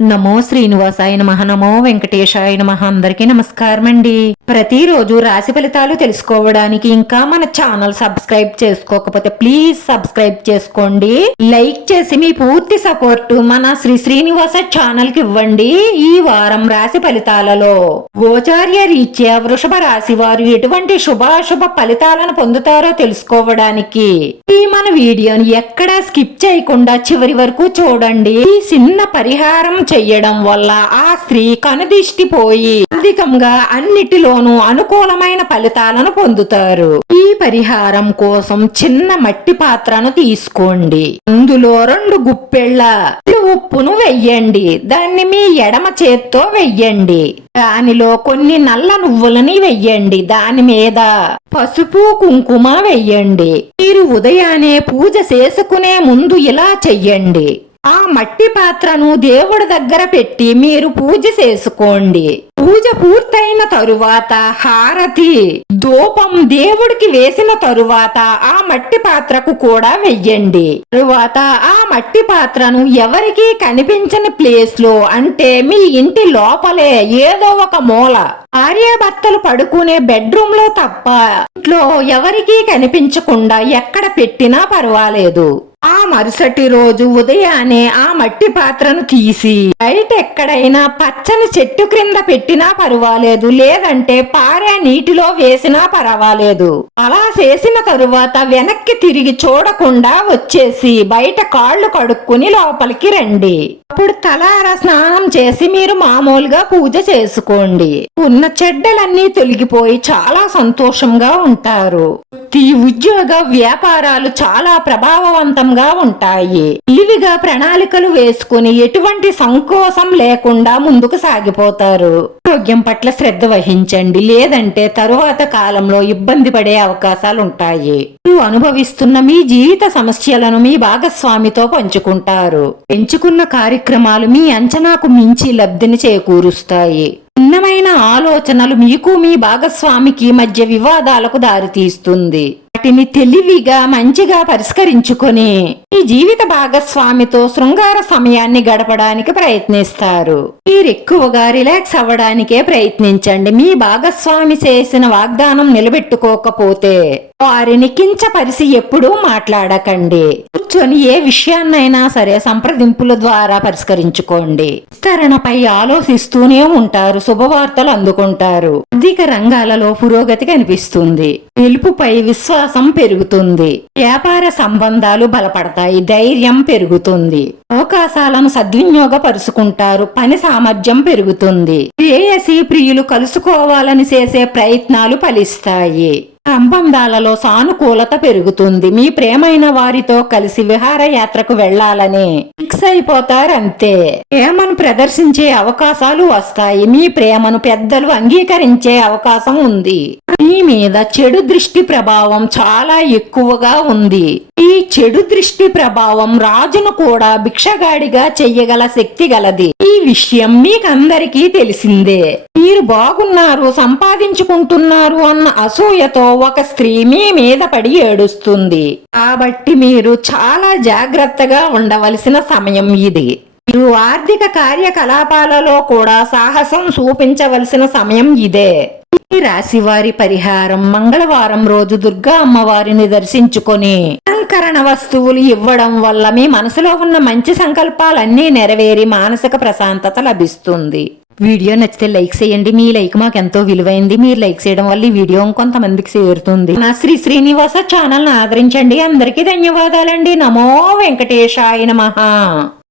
నమో శ్రీనివాసాయ నమః. నమో వెంకటేశాయ నమః. అందరికీ నమస్కారం అండి. ప్రతిరోజు రాశి ఫలితాలు తెలుసుకోవడానికి ఇంకా మన ఛానల్ సబ్స్క్రైబ్ చేసుకోకపోతే ప్లీజ్ సబ్స్క్రైబ్ చేసుకోండి. లైక్ చేసి మీ పూర్తి సపోర్ట్ మన శ్రీనివాస ఛానల్ కి ఇవ్వండి. ఈ వారం రాశి ఫలితాలలో గోచార్య రీత్యా వృషభ రాశి వారు ఎటువంటి శుభాశుభ ఫలితాలను పొందుతారో తెలుసుకోవడానికి ఈ మన వీడియోని ఎక్కడా స్కిప్ చేయకుండా చివరి వరకు చూడండి. ఈ చిన్న పరిహారం చెయ్యడం వల్ల ఆ స్త్రీ కనుదిష్టి పోయి అధికంగా అన్నిటిలోనూ అనుకూలమైన ఫలితాలను పొందుతారు. ఈ పరిహారం కోసం చిన్న మట్టి పాత్రను తీసుకోండి. అందులో 2 గుప్పెళ్ళ ఉప్పును వెయ్యండి. దాన్ని మీ ఎడమ చేత్తో వెయ్యండి. దానిలో కొన్ని నల్ల నువ్వులని వెయ్యండి. దాని మీద పసుపు కుంకుమ వెయ్యండి. మీరు ఉదయాన్నే పూజ చేసుకునే ముందు ఇలా చెయ్యండి. ఆ మట్టి పాత్రను దేవుడి దగ్గర పెట్టి మీరు పూజ చేసుకోండి. పూజ పూర్తయిన తరువాత హారతి ధూపం దేవుడికి వేసిన తరువాత ఆ మట్టి పాత్రకు కూడా వెయ్యండి. తరువాత ఆ మట్టి పాత్రను ఎవరికీ కనిపించని ప్లేస్ లో, అంటే మీ ఇంటి లోపలే ఏదో ఒక మూల, భార్యాభర్తలు పడుకునే బెడ్రూమ్ లో తప్ప ఇంట్లో ఎవరికీ కనిపించకుండా ఎక్కడ పెట్టినా పర్వాలేదు. ఆ మరుసటి రోజు ఉదయాన్నే ఆ మట్టి పాత్రను తీసి బయట ఎక్కడైనా పచ్చని చెట్టు క్రింద పెట్టినా పర్వాలేదు, లేదంటే పారే నీటిలో వేసినా పర్వాలేదు. అలా చేసిన తరువాత వెనక్కి తిరిగి చూడకుండా వచ్చేసి బయట కాళ్ళు కడుక్కుని లోపలికి రండి. అప్పుడు తలార స్నానం చేసి మీరు మామూలుగా పూజ చేసుకోండి. ఉన్న చెడ్డలన్నీ తొలగిపోయి చాలా సంతోషంగా ఉంటారు. ఈ ఉద్యోగ వ్యాపారాలు చాలా ప్రభావవంతంగా ఉంటాయి. ఇవిగా ప్రణాళికలు వేసుకుని ఎటువంటి సంకోచం లేకుండా ముందుకు సాగిపోతారు. ఆరోగ్యం పట్ల శ్రద్ధ వహించండి, లేదంటే తరువాత కాలంలో ఇబ్బంది పడే అవకాశాలు ఉంటాయి. మీరు అనుభవిస్తున్న మీ జీవిత సమస్యలను మీ భాగస్వామితో పంచుకుంటారు. ఎంచుకున్న కార్యక్రమాలు మీ అంచనాకు మించి లబ్ధిని చేకూరుస్తాయి. భిన్నమైన ఆలోచనలు మీకు మీ భాగస్వామికి మధ్య వివాదాలకు దారితీస్తుంది. వాటిని తెలివిగా మంచిగా పరిష్కరించుకొని ఈ జీవిత భాగస్వామితో శృంగార సమయాన్ని గడపడానికి ప్రయత్నిస్తారు. మీరు ఎక్కువగా రిలాక్స్ అవ్వడానికే ప్రయత్నించండి. మీ భాగస్వామి చేసిన వాగ్దానం నిలబెట్టుకోకపోతే వారిని కించపరిచి ఎప్పుడూ మాట్లాడకండి. కూర్చొని ఏ విషయాన్నైనా సరే సంప్రదింపుల ద్వారా పరిష్కరించుకోండి. విస్తరణపై ఆలోచిస్తూనే ఉంటారు. శుభవార్తలు అందుకుంటారు. ఆర్థిక రంగాలలో పురోగతి కనిపిస్తుంది. గెలుపుపై విశ్వాసం పెరుగుతుంది. వ్యాపార సంబంధాలు బలపడతాయి. ధైర్యం పెరుగుతుంది. అవకాశాలను సద్వినియోగపరుచుకుంటారు. పని సామర్థ్యం పెరుగుతుంది. ప్రేయసి ప్రియులు కలుసుకోవాలని చేసే ప్రయత్నాలు ఫలిస్తాయి. సంబంధాలలో సానుకూలత పెరుగుతుంది. మీ ప్రేమైన వారితో కలిసి విహారయాత్రకు వెళ్లాలని ఫిక్స్ అయిపోతారంతే. ప్రేమను ప్రదర్శించే అవకాశాలు వస్తాయి. మీ ప్రేమను పెద్దలు అంగీకరించే అవకాశం ఉంది. మీ మీద చెడు దృష్టి ప్రభావం చాలా ఎక్కువగా ఉంది. ఈ చెడు దృష్టి ప్రభావం రాజును కూడా భిక్షగాడిగా చెయ్యగల శక్తి గలది. ఈ విషయం మీకందరికీ తెలిసిందే. మీరు బాగున్నారు, సంపాదించుకుంటున్నారు అన్న అసూయతో ఒక స్త్రీ మీ మీద పడి ఏడుస్తుంది. కాబట్టి మీరు చాలా జాగ్రత్తగా ఉండవలసిన సమయం ఇది. మీరు ఆర్థిక కార్యకలాపాలలో కూడా సాహసం చూపించవలసిన సమయం ఇదే. ఈ రాశి వారి పరిహారం: మంగళవారం రోజు దుర్గా అమ్మవారిని దర్శించుకొని అలంకరణ వస్తువులు ఇవ్వడం వల్ల మీ మనసులో ఉన్న మంచి సంకల్పాలన్నీ నెరవేరి మానసిక ప్రశాంతత లభిస్తుంది. వీడియో నచ్చితే లైక్ చేయండి. మీ లైక్ మాకు ఎంతో విలువైంది. మీరు లైక్ చేయడం వల్ల ఈ వీడియో కొంతమందికి చేరుతుంది. నా శ్రీనివాస ఛానల్ ఆదరించండి. అందరికీ ధన్యవాదాలండి. నమో వెంకటేశాయ నమః.